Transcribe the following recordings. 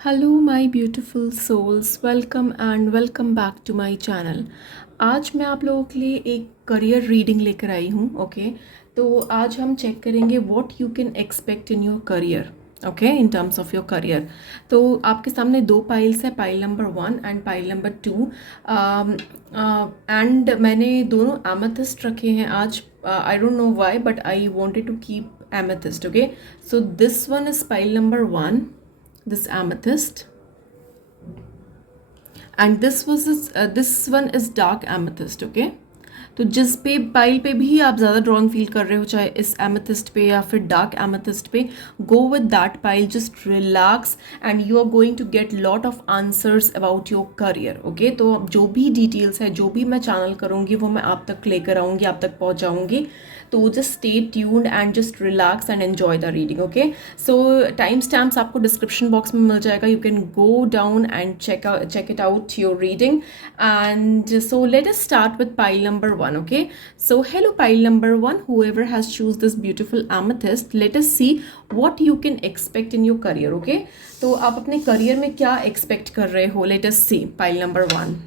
Hello my beautiful souls, welcome and welcome back to my channel. आज मैं आप लोगों के लिए एक करियर रीडिंग लेकर आई हूँ। ओके, तो आज हम चेक करेंगे what you can expect in your career. Okay, in terms of your career. तो आपके सामने दो पाइल्स है, pile number 1 and pile number 2। And मैंने दोनों एमेथिस्ट रखे हैं आज। I don't know why but I wanted to keep amethyst. Okay, so this one is pile number 1, this amethyst, and this one is dark amethyst. Okay, तो जिस पे pile पे भी आप ज़्यादा ड्रॉन फील कर रहे हो, चाहे इस एमेथिस्ट पे या फिर डार्क एमेथिस्ट पे, go with that pile, just relax and you are going to get lot of answers about your career. Okay, तो अब जो भी डिटेल्स है, जो भी मैं चैनल करूँगी वो मैं आप तक लेकर आऊँगी, आप तक पहुँचाऊँगी। तो just stay tuned and just relax and enjoy the reading. Okay, so time stamps आपको डिस्क्रिप्शन बॉक्स में मिल जाएगा। You can go down and check it out your reading. And so let us start with pile number 1. Okay, so hello pile number 1, whoever has choose this beautiful amethyst, let us see what you can expect in your career. Okay, तो आप अपने career में क्या expect कर रहे हो? Let us see pile number 1.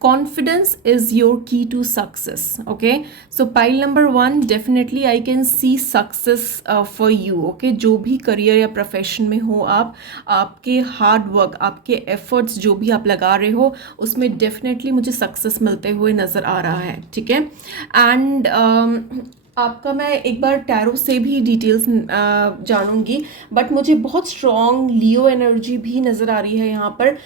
Confidence is your key to success. Okay, so pile number 1, definitely I can see success for you. Okay, जो भी करियर या प्रोफेशन में हो आप, आपके हार्ड वर्क, आपके एफर्ट्स जो भी आप लगा रहे हो, उसमें डेफिनेटली मुझे सक्सेस मिलते हुए नज़र आ रहा है। ठीक है, एंड आपका मैं एक बार टैरो से भी डिटेल्स जानूंगी, बट मुझे बहुत स्ट्रॉन्ग लियो एनर्जी भी नज़र आ रही है यहाँ पर।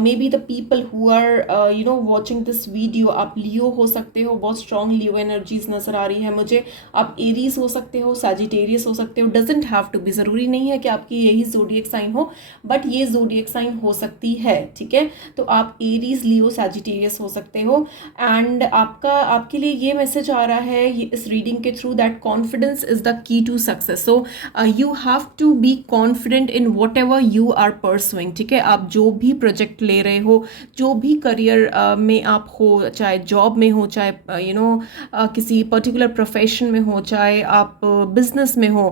Maybe the people who are watching this video, आप लियो हो सकते हो, बहुत स्ट्रॉन्ग लियो एनर्जीज नज़र आ रही है मुझे। आप एरीज हो सकते हो, सैजिटेरियस हो सकते हो, डजेंट हैव टू बी, ज़रूरी नहीं है कि आपकी यही जोडिएक साइन हो, बट ये जोडिएक साइन हो सकती है। ठीक है, तो आप एरीज, लियो, सैजिटेरियस हो सकते हो। एंड आपके लिए ये मैसेज आ रहा है इस रीडिंग के through that confidence is the key to success. So you have to be confident in whatever you are pursuing. ठीक है, आप जो भी प्रोजेक्ट ले रहे हो, जो भी करियर में आप हो, चाहे जॉब में हो, चाहे किसी पर्टिकुलर प्रोफेशन में हो, चाहे आप बिजनेस में हो,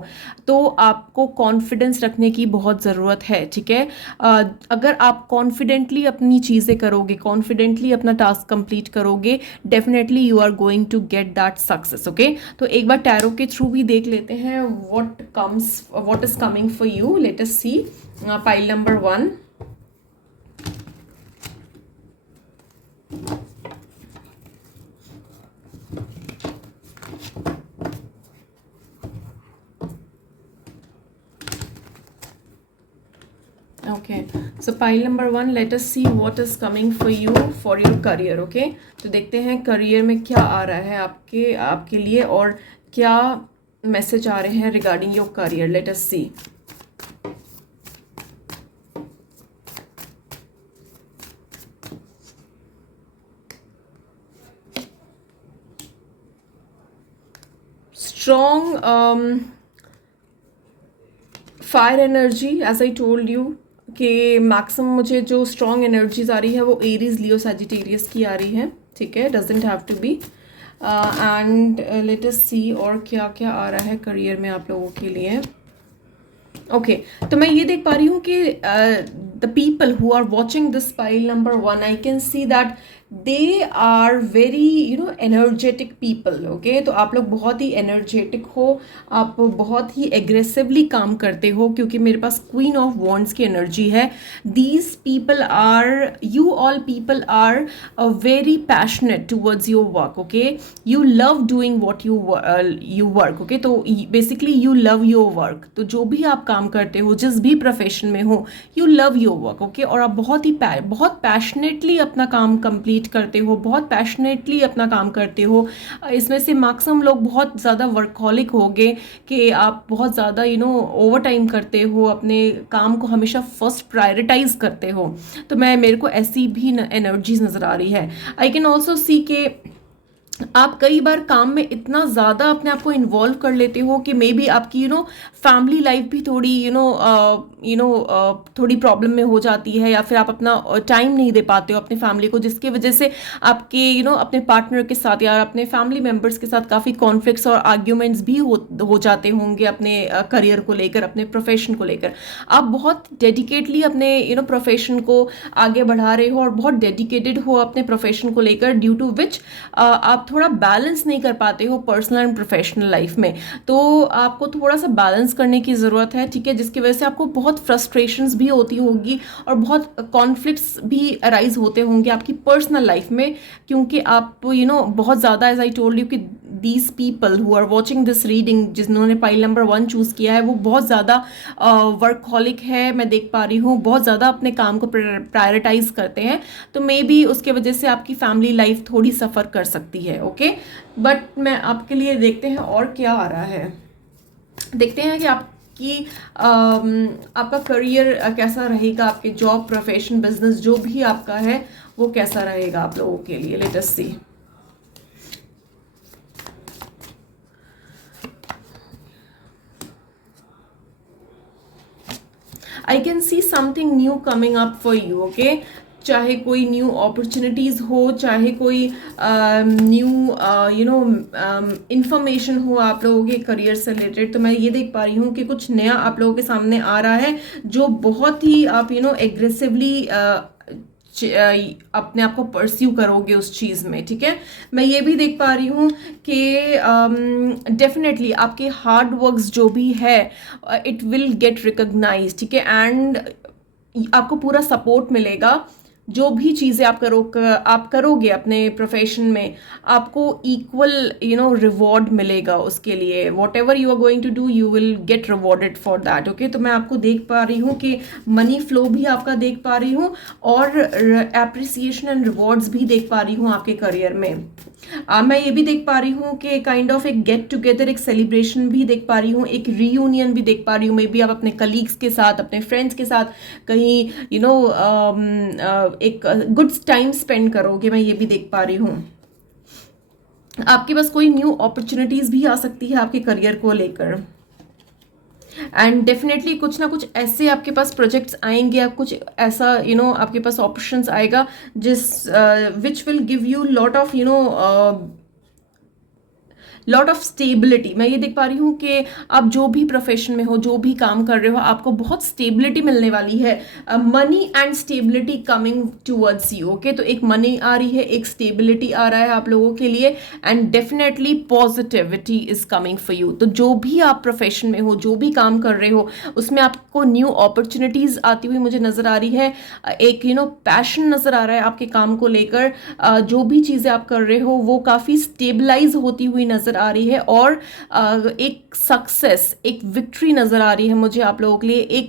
तो आपको कॉन्फिडेंस रखने की बहुत ज़रूरत है। ठीक है, अगर आप कॉन्फिडेंटली अपनी चीज़ें करोगे, कॉन्फिडेंटली अपना टास्क कंप्लीट करोगे, definitely you are going to get that success. Okay, तो एक बार टैरो के थ्रू भी देख लेते हैं what is coming for you. Let us see pile number 1। Okay, so pile number 1, let us see what is coming for you for your career. Okay, तो देखते हैं करियर में क्या आ रहा है आपके लिए, और क्या मैसेज आ रहे हैं regarding your career. Let us see. Strong fire energy, as I told you कि मैक्सिमम मुझे जो स्ट्रॉन्ग एनर्जीज आ रही है वो एरीज, लियो, सैजिटेरियस की आ रही है। ठीक है, doesn't have to be. And let us see और क्या क्या आ रहा है करियर में आप लोगों के लिए। ओके, तो मैं ये देख पा रही हूँ कि the people who are watching this pile number 1, I can see that they are very energetic people. Okay, तो आप लोग बहुत ही एनर्जेटिक हो, आप बहुत ही एग्रेसिवली काम करते हो, क्योंकि मेरे पास क्वीन ऑफ वॉन्ड्स की एनर्जी है। These people are, you all people are very passionate towards your work. Okay, you love doing what you work. Okay, तो basically you love your work. तो जो भी आप काम करते हो, जिस भी प्रोफेशन में हो, you love your work. Okay, और आप बहुत पैशनेटली अपना काम कंप्लीट करते हो, बहुत पैशनेटली अपना काम करते हो। इसमें से मैक्सिमम लोग बहुत ज़्यादा वर्कहॉलिक हो गए कि आप बहुत ज़्यादा ओवर टाइम करते हो, अपने काम को हमेशा फर्स्ट प्रायोरिटाइज करते हो। तो मेरे को ऐसी भी एनर्जीज नज़र आ रही है। आई कैन ऑल्सो सी के आप कई बार काम में इतना ज़्यादा अपने आप को इन्वॉल्व कर लेते हो कि मे बी आपकी फैमिली लाइफ भी थोड़ी थोड़ी प्रॉब्लम में हो जाती है, या फिर आप अपना टाइम नहीं दे पाते हो अपने फैमिली को, जिसकी वजह से आपके अपने पार्टनर के साथ या अपने फैमिली मेम्बर्स के साथ काफ़ी कॉन्फ्लिक्ट्स और आर्ग्यूमेंट्स भी हो जाते होंगे अपने करियर को लेकर, अपने प्रोफेशन को लेकर। आप बहुत डेडिकेटली अपने प्रोफेशन को आगे बढ़ा रहे हो और बहुत डेडिकेटेड हो अपने प्रोफेशन को लेकर, ड्यू टू विच आप थोड़ा बैलेंस नहीं कर पाते हो पर्सनल एंड प्रोफेशनल लाइफ में। तो आपको थोड़ा सा बैलेंस करने की ज़रूरत है, ठीक है, जिसकी वजह से आपको बहुत फ्रस्ट्रेशंस भी होती होगी और बहुत कॉन्फ्लिक्ट्स भी अराइज होते होंगे आपकी पर्सनल लाइफ में, क्योंकि आप बहुत ज़्यादा, एज आई टोल्ड यू, कि these people who are watching this reading, जिन्होंने पाइल नंबर 1 चूज़ किया है, वो बहुत ज़्यादा वर्कहॉलिक है, मैं देख पा रही हूँ, बहुत ज़्यादा अपने काम को प्रायोरिटाइज करते हैं। तो मे बी उसके वजह से आपकी फैमिली लाइफ थोड़ी सफ़र कर सकती है, ओके। बट मैं आपके लिए देखते हैं और क्या आ रहा है। देखते हैं कि आपका करियर कैसा रहेगा, आपके जॉब, प्रोफेशन, बिजनेस जो भी आपका है वो कैसा रहेगा आप लोगों के लिए। Let us see. I can see something new coming up for you, okay. चाहे कोई न्यू अपॉर्चुनिटीज़ हो, चाहे कोई न्यू इंफॉर्मेशन हो आप लोगों के करियर से रिलेटेड, तो मैं ये देख पा रही हूँ कि कुछ नया आप लोगों के सामने आ रहा है, जो बहुत ही आप एग्रेसिवली अपने आप को परस्यू करोगे उस चीज़ में, ठीक है। मैं ये भी देख पा रही हूँ कि डेफिनेटली आपके हार्ड वर्क्स जो भी है, इट विल गेट रिकॉग्नाइज, ठीक है, एंड आपको पूरा सपोर्ट मिलेगा। जो भी चीज़ें आप करोगे अपने प्रोफेशन में, आपको इक्वल रिवॉर्ड मिलेगा उसके लिए। Whatever you are going to do, you will get rewarded for that, okay. तो मैं आपको देख पा रही हूँ कि मनी फ्लो भी आपका देख पा रही हूँ, और एप्रिसिएशन एंड रिवॉर्ड्स भी देख पा रही हूँ आपके करियर में। मैं ये भी देख पा रही हूँ कि काइंड ऑफ एक गेट टुगेदर, एक सेलिब्रेशन भी देख पा रही हूँ, एक रीयूनियन भी देख पा रही हूँ। मे बी आप अपने कलीग्स के साथ, अपने फ्रेंड्स के साथ कहीं एक गुड टाइम स्पेंड करोगे, मैं ये भी देख पा रही हूँ। आपके पास कोई न्यू अपॉर्चुनिटीज भी आ सकती है आपके करियर को लेकर, एंड डेफिनेटली कुछ ना कुछ ऐसे आपके पास प्रोजेक्ट्स आएंगे, या कुछ ऐसा आपके पास ऑप्शंस आएगा जिस which will give you lot of stability. मैं ये देख पा रही हूँ कि आप जो भी प्रोफेशन में हो, जो भी काम कर रहे हो, आपको बहुत स्टेबिलिटी मिलने वाली है। Money and stability coming towards you, okay. तो एक मनी आ रही है, एक स्टेबिलिटी आ रहा है आप लोगों के लिए, and definitely positivity is coming for you. तो जो भी आप प्रोफेशन में हो, जो भी काम कर रहे हो, उसमें आपको न्यू अपॉर्चुनिटीज आती हुई मुझे नजर आ रही है। एक पैशन नजर आ रहा है आपके काम को लेकर। जो भी चीजें आप कर रहे हो वो काफी स्टेबलाइज होती हुई नजर आ रही है, और एक सक्सेस, एक विक्ट्री नजर आ रही है मुझे आप लोगों के लिए। एक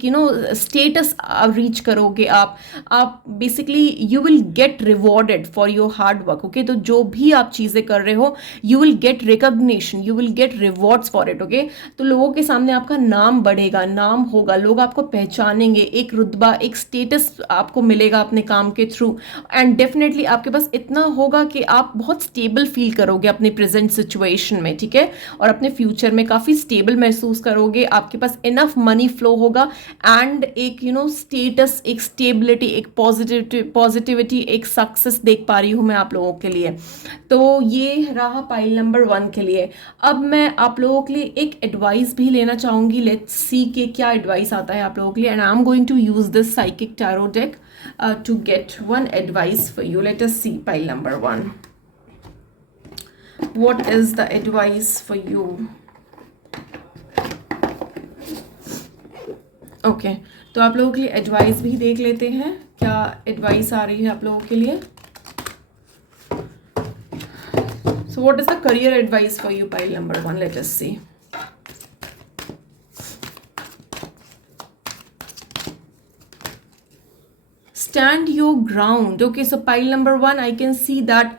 स्टेटस रीच करोगे आप basically you will get rewarded for your hard work, okay. तो जो भी आप चीजें कर रहे हो, you will gate recognition, you will gate rewards for it, okay. तो लोगों के सामने आपका नाम बढ़ेगा, नाम होगा, लोग आपको पहचानेंगे, एक रुतबा, एक स्टेटस आपको मिलेगा अपने काम के थ्रू, एंड डेफिनेटली आपके पास इतना होगा कि आप बहुत स्टेबल फील करोगे अपने प्रेजेंट सिचुएशन में, ठीक है, और अपने फ्यूचर में काफी स्टेबल महसूस करोगे। आपके पास इनफ मनी फ्लो होगा, एंड एक स्टेटस, एक स्टेबिलिटी, एक पॉजिटिविटी, एक सक्सेस देख पा रही हूं मैं आप लोगों के लिए। तो ये रहा पाइल नंबर 1 के लिए। अब मैं आप लोगों के लिए एक एडवाइस भी लेना चाहूंगी। लेट्स सी के क्या एडवाइस आता है आप लोगों के लिए, and I am going to use this psychic tarot deck to get one advice for you. Let us see pile number 1. What is the advice for you? Okay, तो आप लोगों के लिए एडवाइस भी देख लेते हैं, क्या एडवाइस आ रही है आप लोगों के लिए। So what is the career advice for you, pile number 1? Let us see. Stand your ground. Okay, so pile number 1, I can see that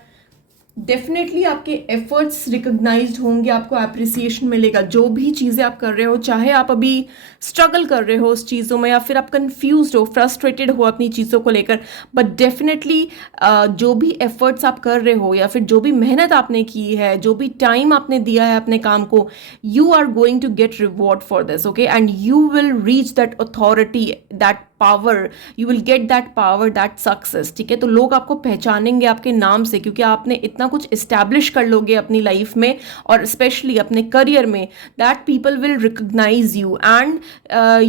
definitely आपके एफर्ट्स रिकग्नाइज्ड होंगे, आपको अप्रिसिएशन मिलेगा। जो भी चीज़ें आप कर रहे हो, चाहे आप अभी स्ट्रगल कर रहे हो उस चीज़ों में, या फिर आप कंफ्यूज्ड हो, फ्रस्ट्रेटेड हो अपनी चीज़ों को लेकर, बट डेफिनेटली जो भी एफर्ट्स आप कर रहे हो, या फिर जो भी मेहनत आपने की है, जो भी टाइम आपने दिया है अपने काम को, you are going to get reward for this, okay, and you will reach that authority, that power, you will get that power, that success, ठीक है। तो लोग आपको पहचानेंगे आपके नाम से, क्योंकि आपने इतना कुछ इस्टेब्लिश कर लोगे अपनी लाइफ में, और स्पेशली अपने करियर में, that people will recognise you, and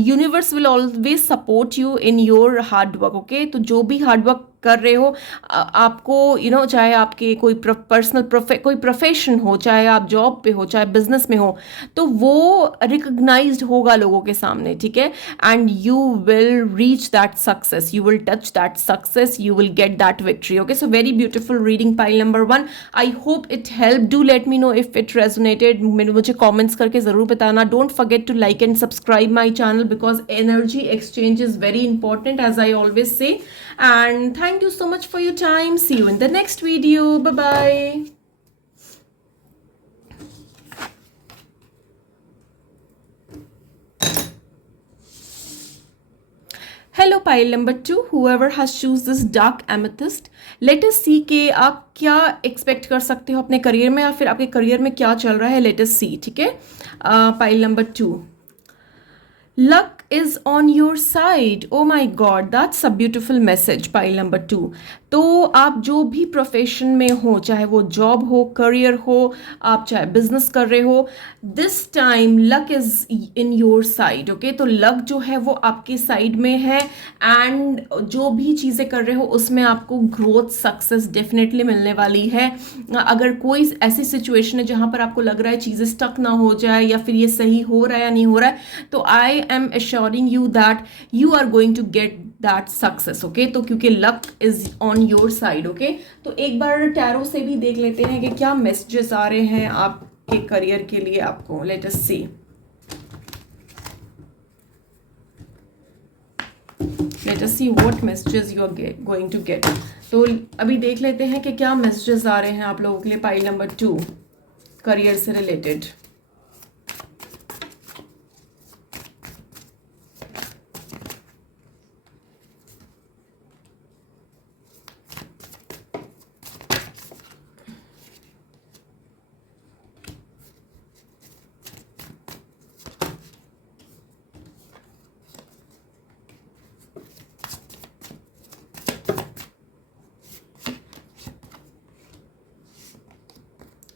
universe will always support you in your hard work, okay. तो जो भी हार्ड वर्क कर रहे हो, आपको चाहे आपके कोई पर्सनल कोई प्रोफेशन हो, चाहे आप जॉब पे हो, चाहे बिजनेस में हो, तो वो रिकग्नाइज्ड होगा लोगों के सामने, ठीक है। And you will reach that success, you will touch that success, you will get that victory, okay. So very beautiful reading pile number 1। I hope it help. Do let me know if it resonated. मुझे comments करके ज़रूर बताना। Don't forget to like and subscribe my channel, because energy exchange is very important, as I always say. And thank you so much for your time. See you in the next video. Bye bye. Hello pile number 2, whoever has choose this dark amethyst, let us see कि आप क्या expect कर सकते हो अपने career में, या फिर आपके करियर में क्या चल रहा है। लेट अस सी, ठीक है। Pile number 2, luck is on your side. Oh my god, that's a beautiful message. Pile number 2. तो आप जो भी प्रोफेशन में हो, चाहे वो जॉब हो, करियर हो, आप चाहे बिजनेस कर रहे हो, this time luck is in your side, okay. तो लक जो है वो आपके साइड में है, एंड जो भी चीज़ें कर रहे हो उसमें आपको ग्रोथ, सक्सेस डेफिनेटली मिलने वाली है। अगर कोई ऐसी सिचुएशन है जहाँ पर आपको लग रहा है चीज़ें स्टक ना हो जाए, या फिर ये सही हो रहा है या नहीं हो रहा है, तो I am assuring you that you are going to get that success, okay. तो क्योंकि luck is on your side, okay. तो एक बार टैरो से भी देख लेते हैं कि क्या मैसेजेस आ रहे हैं आपके करियर के लिए आपको। Let us see, let us see what messages you are going to get. तो अभी देख लेते हैं कि क्या मैसेजेस आ रहे हैं आप लोगों के लिए पाइल नंबर 2 करियर से related.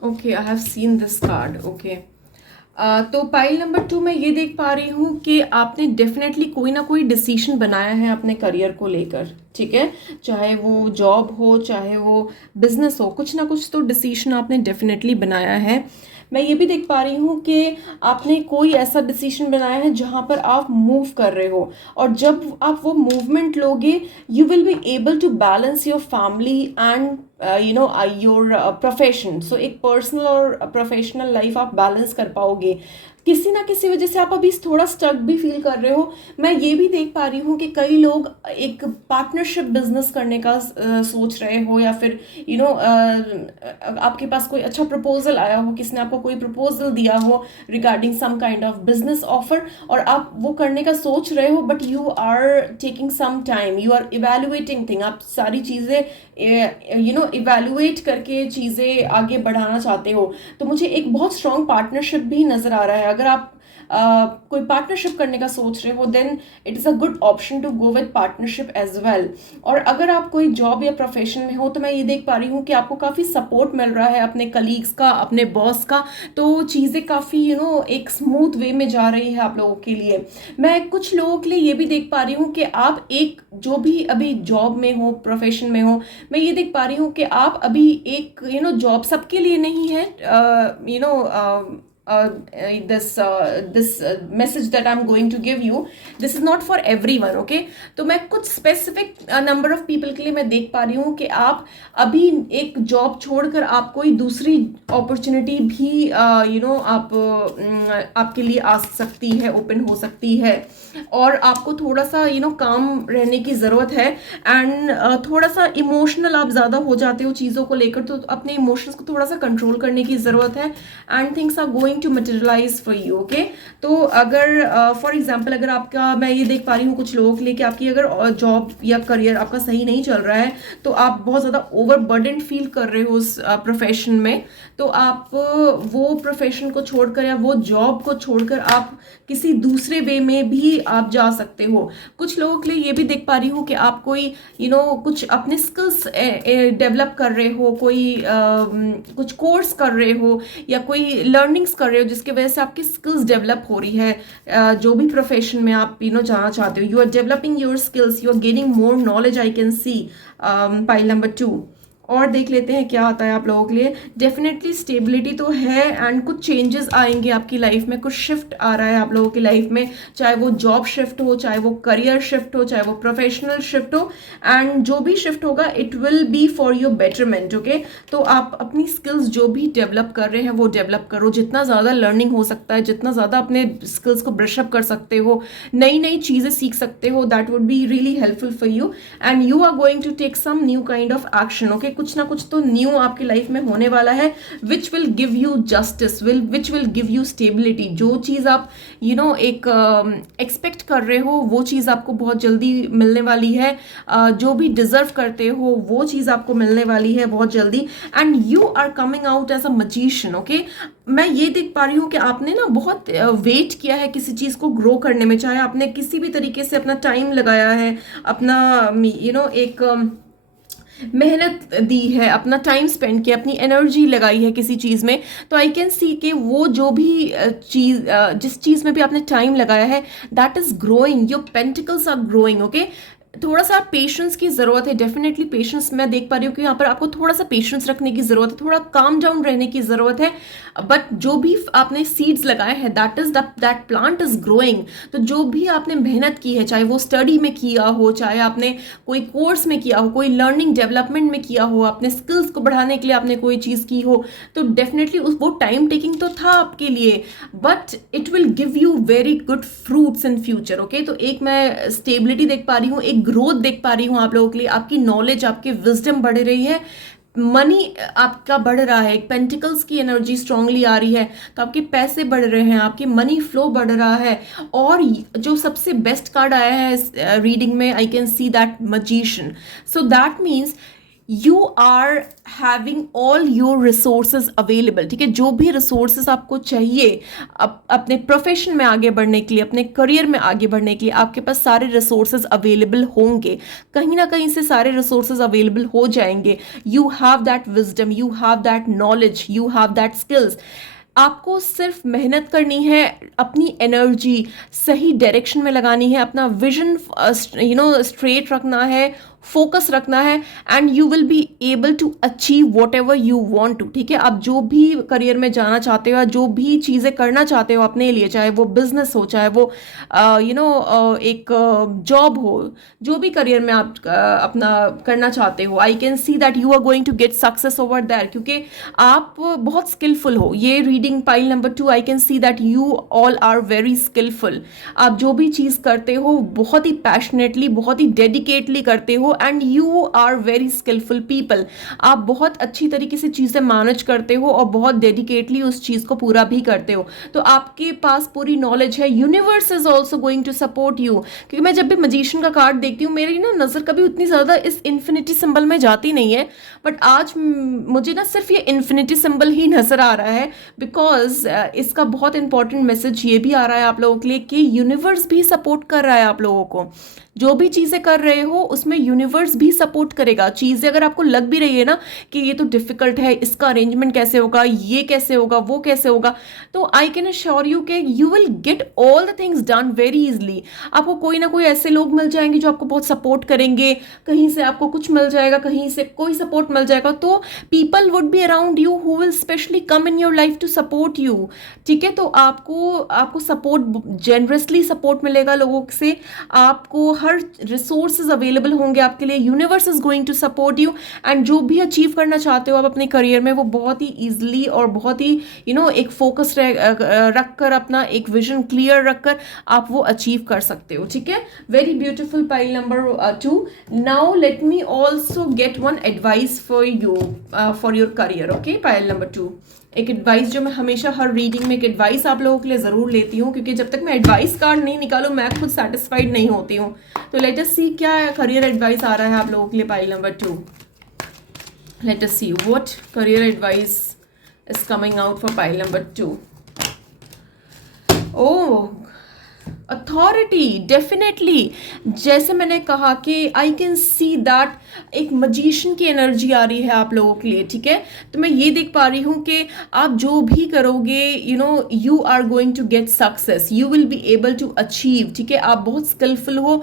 Okay, I have seen this card, okay. तो पाइल नंबर 2 में ये देख पा रही हूँ कि आपने डेफिनेटली कोई ना कोई डिसीजन बनाया है अपने करियर को लेकर, ठीक है। चाहे वो जॉब हो, चाहे वो बिजनेस हो, कुछ ना कुछ तो डिसीजन आपने डेफिनेटली बनाया है। मैं ये भी देख पा रही हूँ कि आपने कोई ऐसा डिसीजन बनाया है जहाँ पर आप मूव कर रहे हो, और जब आप वो मूवमेंट लोगे, you will be able to balance your family and your profession. So एक पर्सनल और प्रोफेशनल लाइफ आप बैलेंस कर पाओगे। किसी ना किसी वजह से आप अभी थोड़ा स्टक भी फील कर रहे हो। मैं ये भी देख पा रही हूँ कि कई लोग एक पार्टनरशिप बिजनेस करने का सोच रहे हो, या फिर आपके पास कोई अच्छा प्रपोजल आया हो, किसी ने आपको कोई प्रपोजल दिया हो regarding some kind of business offer, और आप वो करने का सोच रहे हो, but you are taking some time, you are evaluating thing. आप सारी चीज़ें इवेल्युएट करके चीज़ें आगे बढ़ाना चाहते हो। तो मुझे एक बहुत स्ट्रॉन्ग पार्टनरशिप भी नज़र आ रहा है। अगर आप कोई पार्टनरशिप करने का सोच रहे हो, then it is a good option to go with partnership as well. और अगर आप कोई जॉब या प्रोफेशन में हो, तो मैं ये देख पा रही हूँ कि आपको काफ़ी सपोर्ट मिल रहा है अपने कलीग्स का, अपने बॉस का। तो चीज़ें काफ़ी एक स्मूथ वे में जा रही है आप लोगों के लिए। मैं कुछ लोगों के लिए ये भी देख पा रही हूँ कि आप एक जो भी अभी जॉब में हो, प्रोफेशन में हो, मैं ये देख पा रही हूँ कि आप अभी एक जॉब सबके लिए नहीं है, this message that I'm going to give you, this is not for everyone, okay? तो मैं कुछ स्पेसिफिक नंबर ऑफ पीपल के लिए मैं देख पा रही हूँ कि आप अभी एक जॉब छोड़कर आप कोई दूसरी अपॉर्चुनिटी भी आप आपके लिए आ सकती है, ओपन हो सकती है, और आपको थोड़ा सा काम रहने की ज़रूरत है। एंड थोड़ा सा इमोशनल आप ज़्यादा हो जाते हो चीज़ों को लेकर, तो अपने इमोशंस को थोड़ा सा कंट्रोल करने की ज़रूरत है। And things are going to materialise for you, okay? तो अगर फॉर एग्जाम्पल अगर आपका, मैं ये देख पा रही हूँ कुछ लोगों के लिए कि आपकी अगर जॉब या करियर आपका सही नहीं चल रहा है, तो आप बहुत ज़्यादा ओवरबर्डन फील कर रहे हो उस प्रोफेशन में, तो आप वो प्रोफेशन को छोड़कर या वो जॉब को छोड़कर आप किसी दूसरे वे में भी आप जा सकते हो। कुछ लोगों के लिए ये भी देख पा रही हूँ कि आप कोई कुछ अपने स्किल्स डेवलप कर रहे हो, कोई कुछ कोर्स कर रहे हो या कोई लर्निंग्स कर रहे हो जिसकी वजह से आपकी स्किल्स डेवलप हो रही है। जो भी प्रोफेशन में आप जाना चाहते हो, you are developing your skills, you are gaining more knowledge, I can see pile number 2। और देख लेते हैं क्या आता है आप लोगों के लिए। डेफिनेटली स्टेबिलिटी तो है एंड कुछ चेंजेस आएंगे आपकी लाइफ में, कुछ शिफ्ट आ रहा है आप लोगों की लाइफ में, चाहे वो जॉब शिफ्ट हो, चाहे वो करियर शिफ्ट हो, चाहे वो प्रोफेशनल शिफ्ट हो, एंड जो भी शिफ्ट होगा it will be for your betterment, okay? तो आप अपनी स्किल्स जो भी डेवलप कर रहे हैं वो डेवलप करो, जितना ज़्यादा लर्निंग हो सकता है, जितना ज़्यादा अपने स्किल्स को ब्रशअप कर सकते हो, नई नई चीज़ें सीख सकते हो, that would be really helpful for you. And you are going to take some new kind of action, okay? कुछ ना कुछ तो न्यू आपकी लाइफ में होने वाला है, which will give you justice, which will give you stability. जो चीज़ आप एक एक्सपेक्ट कर रहे हो वो चीज़ आपको बहुत जल्दी मिलने वाली है, जो भी डिजर्व करते हो वो चीज़ आपको मिलने वाली है बहुत जल्दी। And you are coming out as a magician, okay? मैं ये देख पा रही हूँ कि आपने ना बहुत वेट किया है किसी चीज़ को ग्रो करने में, चाहे आपने किसी भी तरीके से अपना टाइम लगाया है, अपना एक मेहनत दी है, अपना टाइम स्पेंड किया, अपनी एनर्जी लगाई है किसी चीज़ में, तो आई कैन सी कि वो जो भी चीज़ जिस चीज़ में भी आपने टाइम लगाया है that is growing, your pentacles are growing, okay? थोड़ा सा पेशेंस की ज़रूरत है, डेफिनेटली पेशेंस मैं देख पा रही हूँ कि यहाँ पर आपको थोड़ा सा पेशेंस रखने की ज़रूरत है, थोड़ा काम डाउन रहने की ज़रूरत है। बट जो भी आपने सीड्स लगाए हैं दैट प्लांट इज ग्रोइंग। तो जो भी आपने मेहनत की है, चाहे वो स्टडी में किया हो, चाहे आपने कोई कोर्स में किया हो, कोई लर्निंग डेवलपमेंट में किया हो, अपने स्किल्स को बढ़ाने के लिए आपने कोई चीज़ की हो, तो डेफिनेटली वो टाइम टेकिंग तो था आपके लिए, but it will give you very good fruits in future, okay? तो एक मैं स्टेबिलिटी देख पा रही हूँ, एक ग्रोथ देख पा रही हूँ आप लोगों के लिए, आपकी नॉलेज, आपकी विजडम बढ़ रही है, मनी आपका बढ़ रहा है, एक पेंटिकल्स की एनर्जी स्ट्रांगली आ रही है, तो आपके पैसे बढ़ रहे हैं, आपकी मनी फ्लो बढ़ रहा है। और जो सबसे बेस्ट कार्ड आया है रीडिंग में, I can see that magician, so that means you are having all your resources available, ठीक है? जो भी रिसोर्सेज आपको चाहिए अपने प्रोफेशन में आगे बढ़ने के लिए, अपने करियर में आगे बढ़ने के लिए, आपके पास सारे रिसोर्सेज अवेलेबल होंगे, कहीं ना कहीं से सारे रिसोर्सेज अवेलेबल हो जाएंगे। You have that wisdom, you have that knowledge, you have that skills. आपको सिर्फ मेहनत करनी है, अपनी एनर्जी सही डायरेक्शन में लगानी है, अपना विजन स्ट्रेट रखना है, फोकस रखना है, and you will be able to achieve whatever you want to, ठीक है? आप जो भी करियर में जाना चाहते हो, जो भी चीज़ें करना चाहते हो अपने लिए, चाहे वो बिजनेस हो, चाहे वो एक जॉब हो, जो भी करियर में आप अपना करना चाहते हो, I can see that you are going to get success over there, क्योंकि आप बहुत स्किलफुल हो। ये reading pile number 2, I can see that you all are very skilful. आप जो भी चीज़ करते हो बहुत ही पैशनेटली, बहुत ही डेडिकेटली करते हो, and you are very skilful people. आप बहुत अच्छी तरीके से चीज़ें मैनेज करते हो और बहुत डेडिकेटली उस चीज़ को पूरा भी करते हो, तो आपके पास पूरी नॉलेज है। Universe is also going to support you, क्योंकि मैं जब भी मजिशियन का कार्ड देखती हूँ, मेरी ना नज़र कभी उतनी ज़्यादा इस इन्फिनिटी सिंबल में जाती नहीं है, बट आज मुझे ना सिर्फ ये इन्फिनिटी सिंबल ही नज़र आ रहा है, बिकॉज इसका बहुत इंपॉर्टेंट मैसेज ये भी आ रहा है आप लोगों के लिए कि यूनिवर्स भी सपोर्ट कर रहा है आप लोगों को। जो भी चीज़ें कर रहे हो उसमें यूनिवर्स यूनिवर्स भी सपोर्ट करेगा। चीज़ें अगर आपको लग भी रही है ना कि ये तो डिफिकल्ट है, इसका अरेंजमेंट कैसे होगा, ये कैसे होगा, वो कैसे होगा, तो आई कैन अश्योर यू कि you will get all the things done very easily. आपको कोई ना कोई ऐसे लोग मिल जाएंगे जो आपको बहुत सपोर्ट करेंगे, कहीं से आपको कुछ मिल जाएगा, कहीं से कोई सपोर्ट मिल जाएगा, तो people would be around you who will specially come in your life to support you. ठीक है, तो आपको आपको सपोर्ट, जेनरसली सपोर्ट मिलेगा लोगों से, आपको हर रिसोर्सेज अवेलेबल होंगे आपके लिए, universe is going to support you, and जो भी अचीव करना चाहते हो आप अपने करियर में, वो बहुत ही ईजिली और बहुत ही एक फोकस रख कर, अपना एक विजन क्लियर रखकर आप वो अचीव कर सकते हो। ठीक है, very beautiful pile number 2। Now let me also get one advice for you for your career. Okay, pile number 2, एक एडवाइस जो मैं हमेशा हर रीडिंग में एक एडवाइस आप लोगों के लिए ज़रूर लेती हूँ, क्योंकि जब तक मैं एडवाइस कार्ड नहीं निकालूँ मैं खुद सेटिस्फाइड नहीं होती हूँ। तो लेट अस सी क्या करियर एडवाइस आ रहा है आप लोगों के लिए pile number 2। Late us see what career advice is coming out for pile number 2। Oh, authority, definitely, जैसे मैंने कहा कि आई कैन सी दैट एक मजीशियन की एनर्जी आ रही है आप लोगों के लिए। ठीक है, तो मैं ये देख पा रही हूँ कि आप जो भी करोगे, you are going to get success, you will be able to achieve. ठीक है, आप बहुत स्किलफुल हो,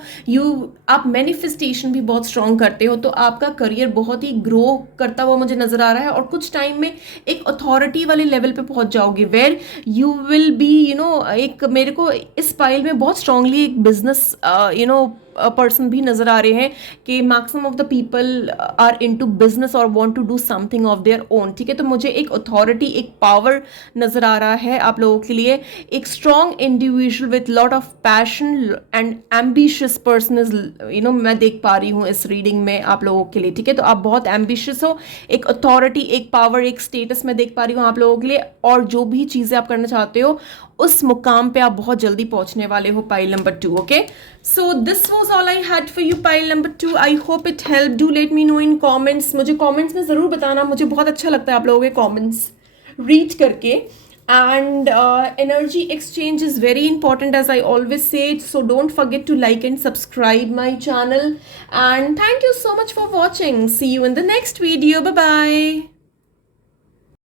आप मैनिफेस्टेशन भी बहुत स्ट्रॉन्ग करते हो, तो आपका करियर बहुत ही ग्रो करता हुआ मुझे नजर आ रहा है, और कुछ टाइम में एक अथॉरिटी वाले लेवल पे पहुंच जाओगे, वेर यू विल बी एक, मेरे को इस पाइल में बहुत स्ट्रांगली एक बिजनेस पर्सन भी नजर आ रहे हैं कि maximum of the people are into business और want to do something of their own. ठीक है, तो मुझे एक अथॉरिटी, एक पावर नजर आ रहा है आप लोगों के लिए, एक strong individual with lot of passion and ambitious person is मैं देख पा रही हूँ इस रीडिंग में आप लोगों के लिए। ठीक है, तो आप बहुत एम्बिशियस हो, एक अथॉरिटी, एक पावर, एक स्टेटस मैं देख पा रही हूँ आप लोगों के लिए, और जो भी चीजें आप करना चाहते हो उस मुकाम पे आप बहुत जल्दी पहुंचने वाले हो pile number 2। Okay, so this was all I had for you pile number 2। I hope it help. Do let me no in comments, मुझे कमेंट्स में ज़रूर बताना, मुझे बहुत अच्छा लगता है आप लोगों के कमेंट्स रीड करके। And energy exchange is very important as I always say, so don't forget to like and subscribe my channel, and thank you so much for watching. See you in the next video, bye bye.